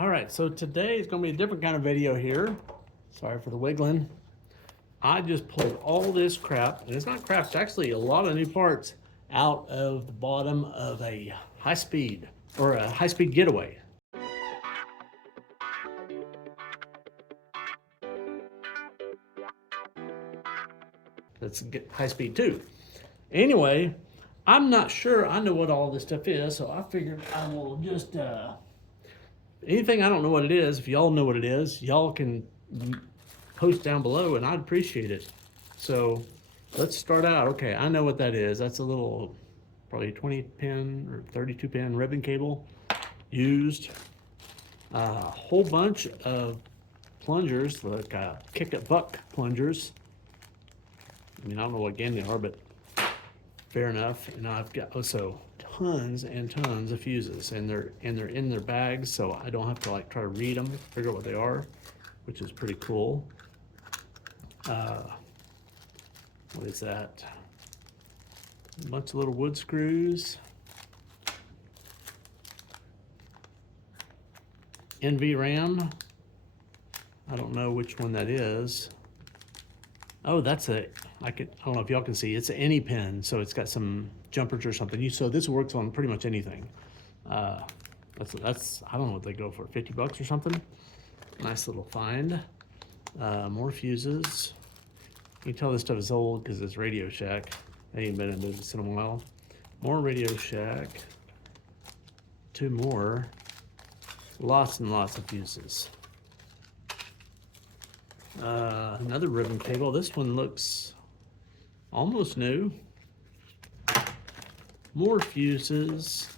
All right, so today is going to be a different kind of video here. Sorry for the wiggling. I just pulled all this crap, and it's not crap, it's actually a lot of new parts out of the bottom of a high speed or a high speed getaway. That's high speed too. Anyway, I'm not sure I know what all this stuff is, so I figured I will just anything I don't know what it is. If y'all know what it is, y'all can post down below, and I'd appreciate it. So let's start out. Okay, I know what that is. That's a little, probably 20 pin or 32 pin ribbon cable used. A whole bunch of plungers, like kick it buck plungers. I mean, I don't know what game they are, but fair enough. And I've got also tons and tons of fuses, and they're in their bags, so I don't have to like try to read them, figure out what they are, which is pretty cool. What is that? A bunch of little wood screws. NV RAM. I don't know which one that is. Oh, that's I don't know if y'all can see, it's an any pin, so it's got some jumpers or something. So this works on pretty much anything. That's I don't know what they go for, 50 bucks or something. Nice little find. More fuses. You can tell this stuff is old because it's Radio Shack. They ain't been in business in a while. More Radio Shack. Two more. Lots and lots of fuses. Another ribbon cable. This one looks almost new. More fuses.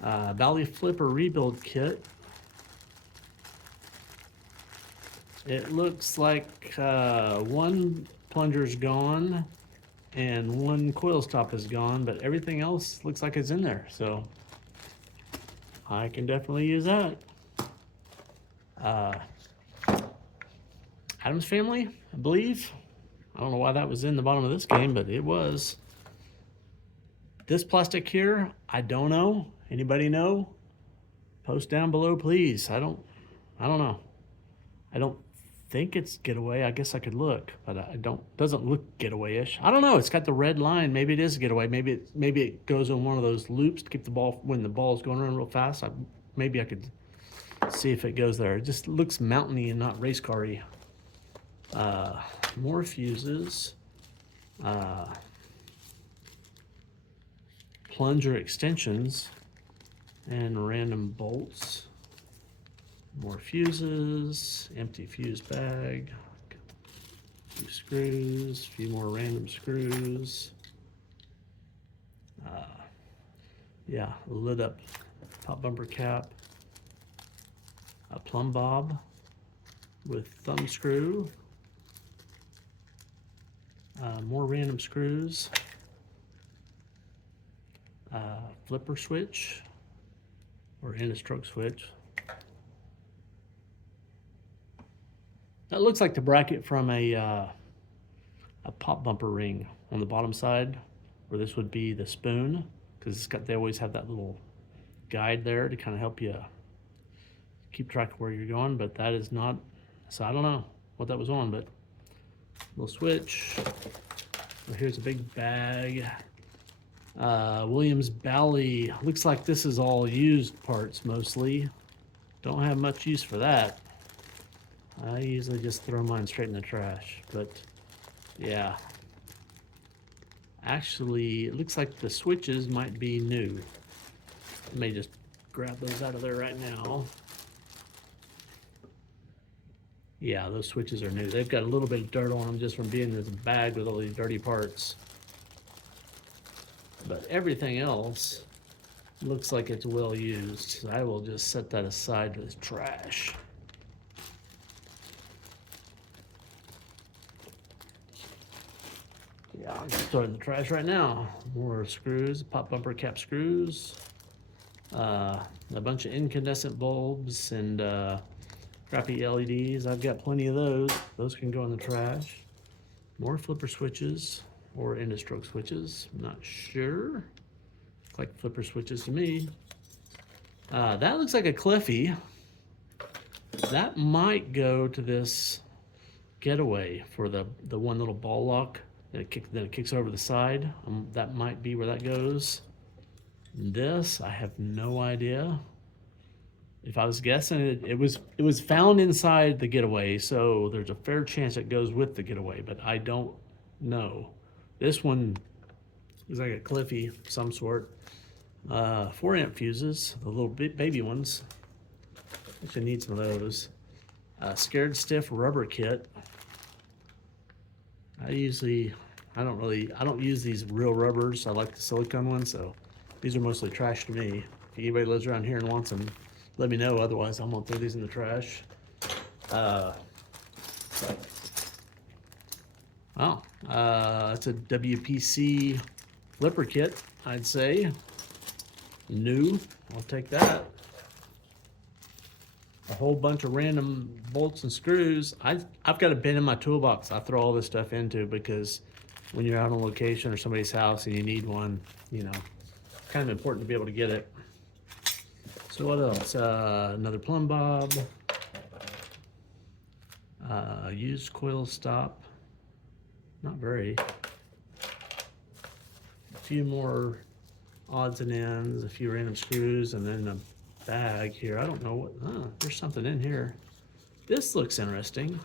Valley Flipper rebuild kit. It looks like one plunger's gone and one coil stop is gone, but everything else looks like it's in there. So I can definitely use that. Addams Family, I believe. I don't know why that was in the bottom of this game, but it was. This plastic here, I don't know. Anybody know? Post down below, please. I don't know. I don't think it's Getaway. I guess I could look, but doesn't look Getaway-ish. I don't know. It's got the red line. Maybe it is Getaway. Maybe it goes on one of those loops to keep the ball when the ball's going around real fast. Maybe I could see if it goes there. It just looks mountainy and not race car-y. More fuses. Plunger extensions and random bolts. More fuses, empty fuse bag, a few screws, a few more random screws. Yeah, lit up top bumper cap, a plumb bob with thumb screw, more random screws, flipper switch or end of stroke switch. That looks like the bracket from a pop bumper ring on the bottom side, where this would be the spoon, because they always have that little guide there to kind of help you keep track of where you're going, but that is not, so I don't know what that was on, but little switch. So here's a big bag. Williams Bally, looks like this is all used parts mostly. Don't have much use for that. I usually just throw mine straight in the trash, but yeah. Actually, it looks like the switches might be new. I may just grab those out of there right now. Yeah, those switches are new. They've got a little bit of dirt on them just from being in this bag with all these dirty parts. But everything else looks like it's well used. So I will just set that aside as trash. Yeah, I'm just throwing the trash right now. More screws, pop bumper cap screws, a bunch of incandescent bulbs and crappy LEDs. I've got plenty of those. Those can go in the trash. More flipper switches or end of stroke switches. I'm not sure. Look like flipper switches to me. That looks like a Cliffy. That might go to this getaway for the one little ball lock. Then it kicks over the side. That might be where that goes. This, I have no idea. If I was guessing, it was found inside the getaway, so there's a fair chance it goes with the getaway, but I don't know. This one is like a Cliffy of some sort. 4-amp fuses, the little baby ones. Actually need some of those. Scared Stiff rubber kit. I don't use these real rubbers. I like the silicone ones, so these are mostly trash to me. If anybody lives around here and wants them, let me know. Otherwise, I'm gonna throw these in the trash. It's a WPC flipper kit, I'd say. New, I'll take that. A whole bunch of random bolts and screws. I've got a bin in my toolbox I throw all this stuff into, because when you're out on location or somebody's house and you need one, you know, it's kind of important to be able to get it. So what else? Another plumb bob. Used coil stop. Not very. A few more odds and ends, a few random screws, and then a bag here. I don't know what, there's something in here. This looks interesting.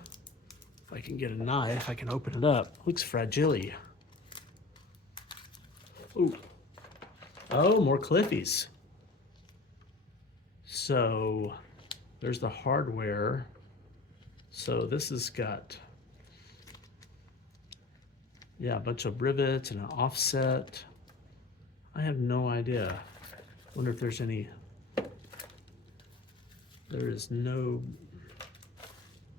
If I can get a knife, I can open it up. Looks fragile. Ooh. Oh, more Cliffies. So there's the hardware. So this has got, yeah, a bunch of rivets and an offset. I have no idea. Wonder if there's any, there is no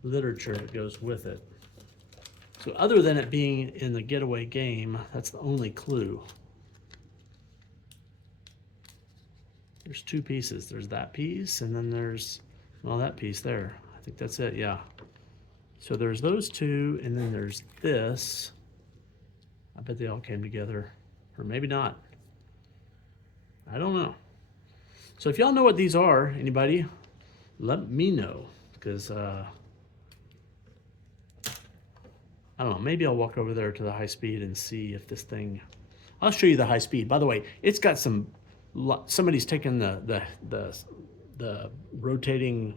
literature that goes with it. So other than it being in the getaway game, that's the only clue. There's two pieces. There's that piece, and then there's, well, that piece there. I think that's it, yeah. So there's those two, and then there's this. I bet they all came together, or maybe not. I don't know. So if y'all know what these are, anybody, let me know, because I don't know, maybe I'll walk over there to the High Speed and see if this thing, I'll show you the High Speed. By the way, it's got some, somebody's taken the rotating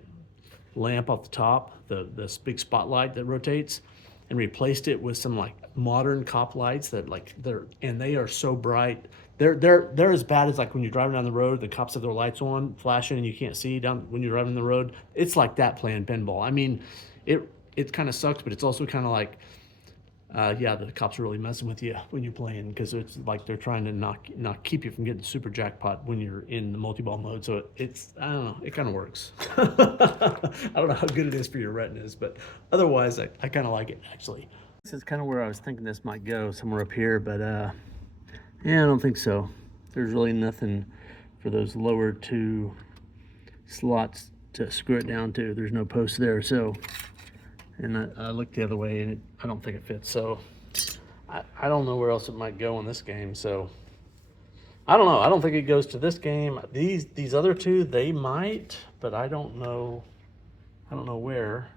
lamp off the top, this big spotlight that rotates, and replaced it with some like modern cop lights that like they are so bright. They're as bad as like when you're driving down the road, the cops have their lights on, flashing, and you can't see down when you're driving the road. It's like that playing pinball. I mean, it kind of sucks, but it's also kind of like, yeah, the cops are really messing with you when you're playing, because it's like they're trying to not keep you from getting the super jackpot when you're in the multi-ball mode. So it's, I don't know, it kind of works. I don't know how good it is for your retinas, but otherwise I kind of like it, actually. This is kind of where I was thinking this might go, somewhere up here, but yeah, I don't think so. There's really nothing for those lower two slots to screw it down to. There's no post there, so. And I looked the other way, and I don't think it fits. So I don't know where else it might go in this game. So I don't know. I don't think it goes to this game. These other two, they might, but I don't know. I don't know where.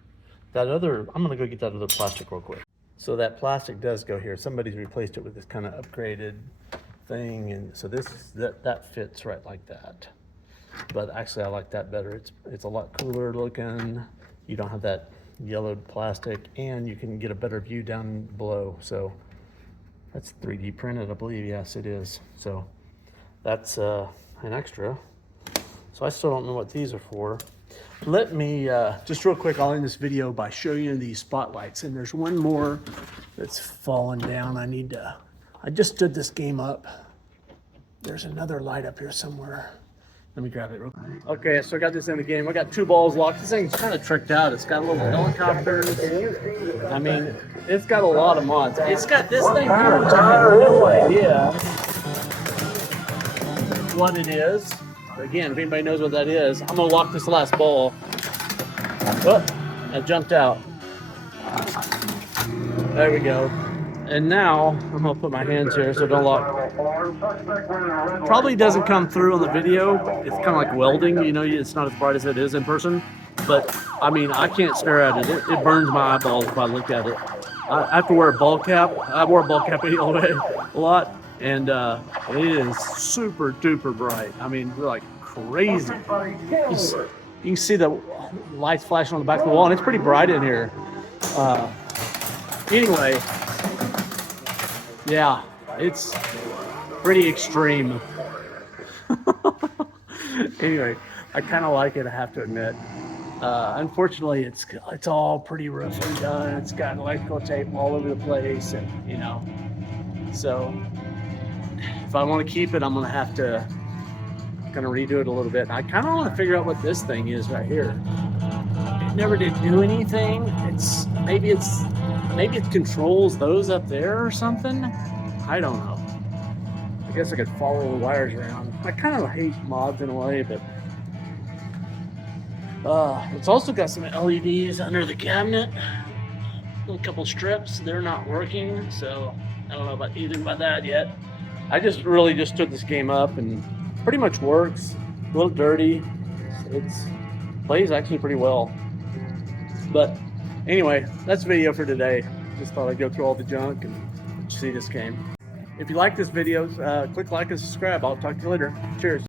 That other, I'm gonna go get that other plastic real quick. So that plastic does go here. Somebody's replaced it with this kind of upgraded thing, and so that fits right like that. But actually, I like that better. It's a lot cooler looking. You don't have that yellowed plastic, and you can get a better view down below. So that's 3D printed, I believe. Yes, it is. So that's an extra. So I still don't know what these are for. Let me just real quick, I'll end this video by showing you these spotlights, and there's one more that's fallen down. I just stood this game up. There's another light up here somewhere. Let me grab it real quick. Okay, so I got this in the game. I got two balls locked. This thing's kind of tricked out. It's got a little helicopter. I mean, it's got a lot of mods. It's got this thing here, which I have no idea what it is. Again, if anybody knows what that is, I'm gonna lock this last ball. Oh, I jumped out. There we go. And now I'm gonna put my hands here so don't lock. Probably doesn't come through on the video. It's kind of like welding, you know, it's not as bright as it is in person. but I mean, I can't stare at it. It burns my eyeballs if I look at it. I have to wear a ball cap. I wore a ball cap anyway a lot, and it is super duper bright. I mean, like crazy. You can see the lights flashing on the back of the wall, and it's pretty bright in here. Anyway, yeah, it's pretty extreme. Anyway, I kind of like it, I have to admit. Unfortunately, it's all pretty roughly done. It's got electrical tape all over the place, and you know, so if I want to keep it, I'm gonna have to kind of redo it a little bit. And I kind of want to figure out what this thing is right here. It never did do anything. Maybe it controls those up there or something. I don't know. I guess I could follow the wires around. I kind of hate mods in a way, but it's also got some LEDs under the cabinet. A couple strips, they're not working, so I don't know about anything about that yet. I just took this game up and pretty much works. A little dirty. It's plays actually pretty well. But anyway, that's the video for today. Just thought I'd go through all the junk and see this game. If you like this video, click like and subscribe. I'll talk to you later. Cheers.